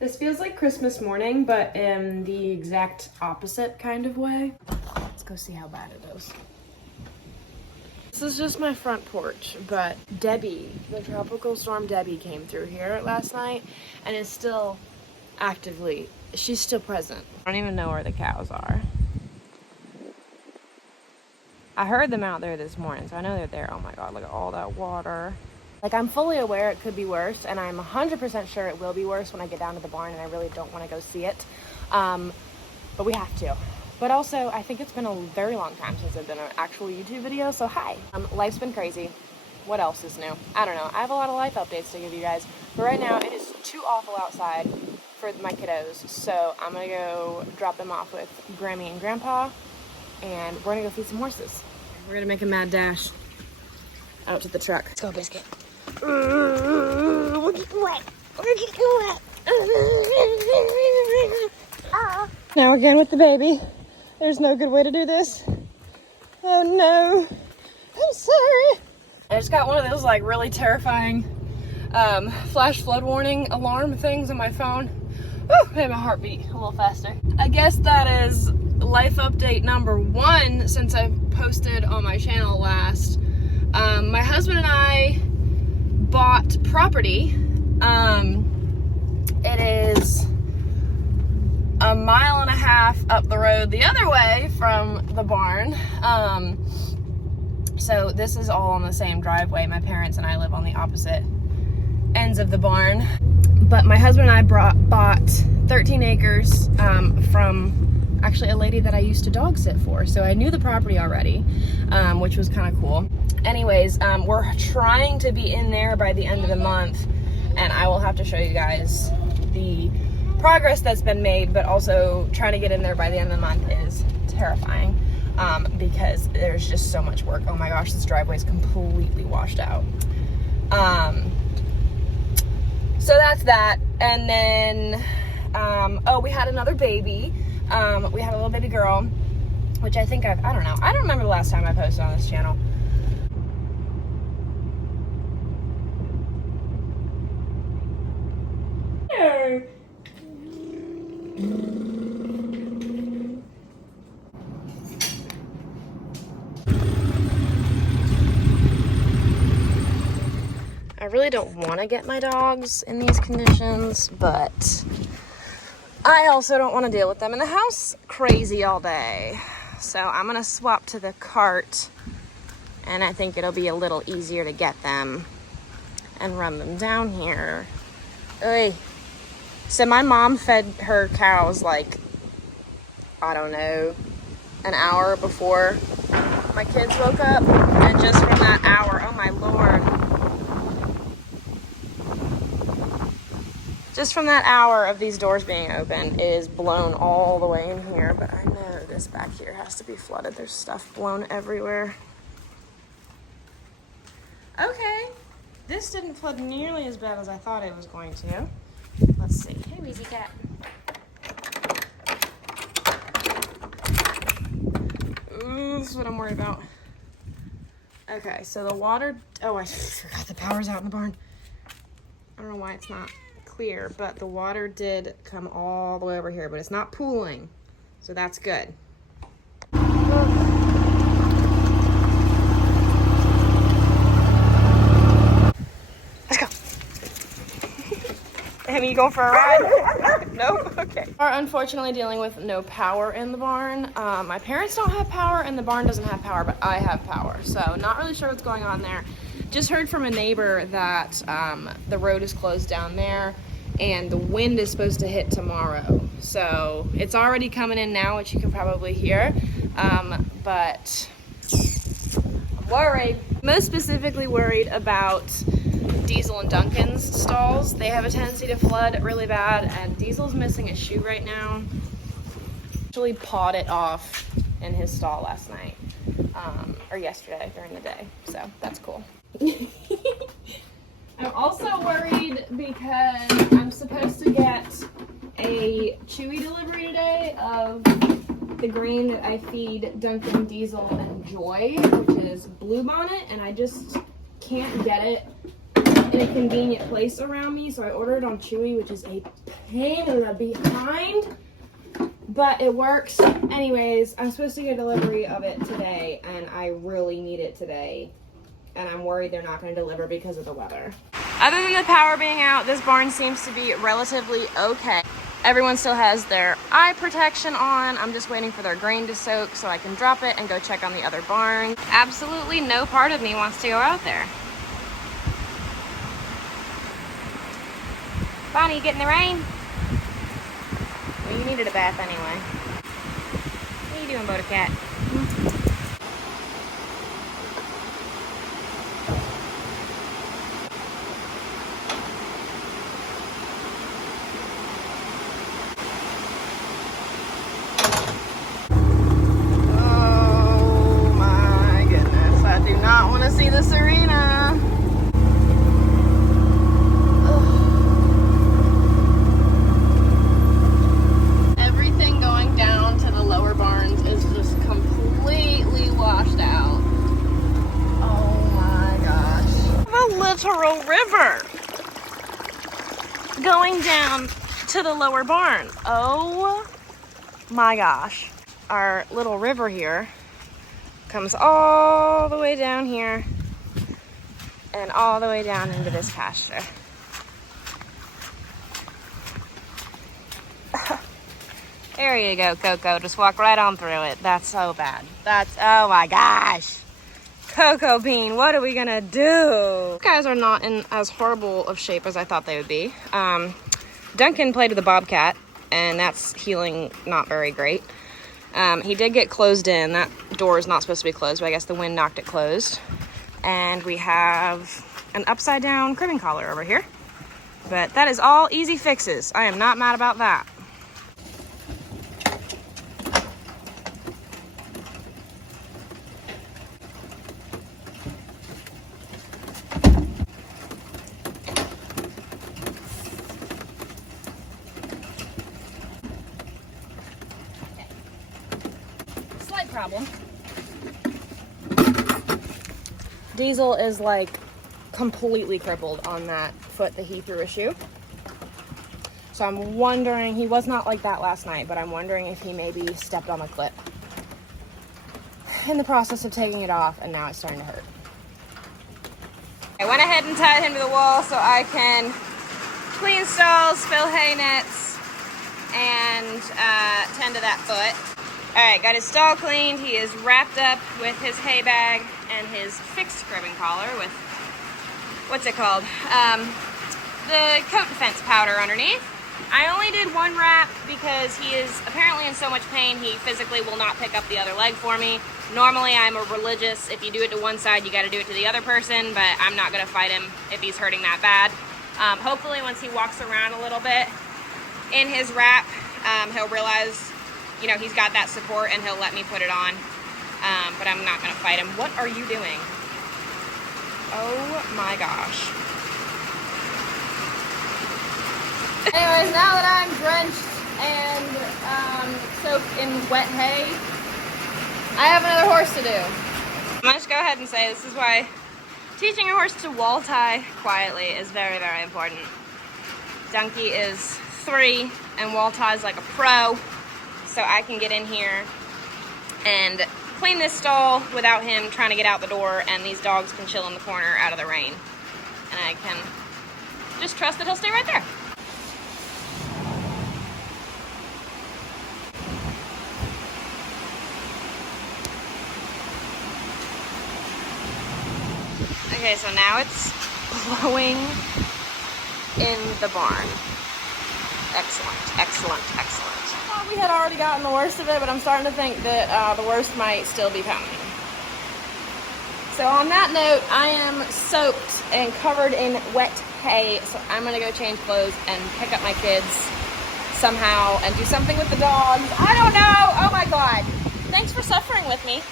This feels like Christmas morning, but in the exact opposite kind of way. Let's go see how bad it is. This is just my front porch, but Debby, the tropical storm Debby, came through here last night and is still actively, she's still present. I don't even know where the cows are. I heard them out there this morning, so I know they're there. Oh my God, look at all that water. Like, I'm fully aware it could be worse, and I'm 100% sure it will be worse when I get down to the barn, and I really don't want to go see it. But we have to. But also, I think it's been a very long time since I've done an actual YouTube video, so hi. Life's been crazy. What else is new? I don't know. I have a lot of life updates to give you guys. But right now, it is too awful outside for my kiddos, so I'm going to go drop them off with Grammy and Grandpa, and we're going to go feed some horses. We're going to make a mad dash out to the truck. Let's go, Biscuit. We're getting wet. We're getting wet. Now again with the baby. There's no good way to do this. Oh no. I'm sorry. I just got one of those like really terrifying flash flood warning alarm things on my phone. Whew, made my heart beat a little faster. I guess that is life update number 1 since I've posted on my channel last. My husband and I bought property. It is a mile and a half up the road the other way from the barn. So this is all on the same driveway. My parents and I live on the opposite ends of the barn. But my husband and I bought 13 acres from actually a lady that I used to dog sit for. So I knew the property already, which was kind of cool. Anyways, we're trying to be in there by the end of the month, and I will have to show you guys the progress that's been made, but also trying to get in there by the end of the month is terrifying because there's just so much work. Oh my gosh, this driveway is completely washed out. So that's that. And then, oh, we had another baby. We had a little baby girl, which I think I don't know. I don't remember the last time I posted on this channel. I really don't want to get my dogs in these conditions, but I also don't want to deal with them in the house crazy all day. So I'm going to swap to the cart, and I think it'll be a little easier to get them and run them down here. Oy. So my mom fed her cows like, I don't know, an hour before my kids woke up. And just from that hour, oh my Lord. Just from that hour of these doors being open, it is blown all the way in here. But I know this back here has to be flooded. There's stuff blown everywhere. Okay, this didn't flood nearly as bad as I thought it was going to. Let's see. Hey, Weezy Cat. Ooh, this is what I'm worried about. Okay, so the water... Oh, I forgot the power's out in the barn. I don't know why it's not clear, but the water did come all the way over here, but it's not pooling, so that's good. Amy, you going for a ride? Nope. Okay. We're unfortunately dealing with no power in the barn. My parents don't have power and the barn doesn't have power, but I have power. So not really sure what's going on there. Just heard from a neighbor that the road is closed down there and the wind is supposed to hit tomorrow. So it's already coming in now, which you can probably hear. But I'm worried. Most specifically worried about Diesel and Duncan's stalls. They have a tendency to flood really bad, and Diesel's missing a shoe right now. Actually pawed it off in his stall last night, or yesterday during the day, so that's cool. I'm also worried because I'm supposed to get a Chewy delivery today of the grain that I feed Duncan, Diesel, and Joy, which is Bluebonnet, and I just can't get it in a convenient place around me, so I ordered on Chewy, which is a pain in the behind, but it works. Anyways, I'm supposed to get a delivery of it today, and I really need it today, and I'm worried they're not going to deliver because of the weather. Other than the power being out, this barn seems to be relatively okay. Everyone still has their eye protection on. I'm just waiting for their grain to soak so I can drop it and go check on the other barn. Absolutely no part of me wants to go out there. Bonnie, you get in the rain? Well, you needed a bath anyway. What are you doing, Boda Cat? Oh my goodness, I do not want to see this arena. Literal river going down to the lower barn. Oh my gosh. Our little river here comes all the way down here and all the way down into this pasture. There you go, Coco. Just walk right on through it. That's so bad. Oh my gosh. Cocoa Bean, what are we gonna do? These guys are not in as horrible of shape as I thought they would be. Duncan played with a bobcat, and that's healing not very great. He did get closed in. That door is not supposed to be closed, but I guess the wind knocked it closed. And we have an upside down cribbing collar over here. But that is all easy fixes. I am not mad about that. Problem. Diesel is like completely crippled on that foot that he threw a shoe. So I'm wondering, he was not like that last night, but I'm wondering if he maybe stepped on a clip in the process of taking it off, and now it's starting to hurt. I went ahead and tied him to the wall so I can clean stalls, fill hay nets, and tend to that foot. All right, got his stall cleaned. He is wrapped up with his hay bag and his fixed cribbing collar with, what's it called? The coat defense powder underneath. I only did one wrap because he is apparently in so much pain, he physically will not pick up the other leg for me. Normally, I'm a religious, if you do it to one side, you gotta do it to the other person, but I'm not gonna fight him if he's hurting that bad. Hopefully, once he walks around a little bit in his wrap, he'll realize, you know, he's got that support and he'll let me put it on, but I'm not gonna fight him. What are you doing? Oh my gosh. Anyways, now that I'm drenched and soaked in wet hay, I have another horse to do. I'm gonna just go ahead and say this is why teaching a horse to wall tie quietly is very, very important. Donkey is 3 and wall ties like a pro. So I can get in here and clean this stall without him trying to get out the door, and these dogs can chill in the corner out of the rain. And I can just trust that he'll stay right there. Okay, so now it's blowing in the barn. Excellent, excellent, excellent. I thought we had already gotten the worst of it, but I'm starting to think that the worst might still be coming. So on that note, I am soaked and covered in wet hay, so I'm gonna go change clothes and pick up my kids somehow and do something with the dogs. I don't know, oh my God. Thanks for suffering with me.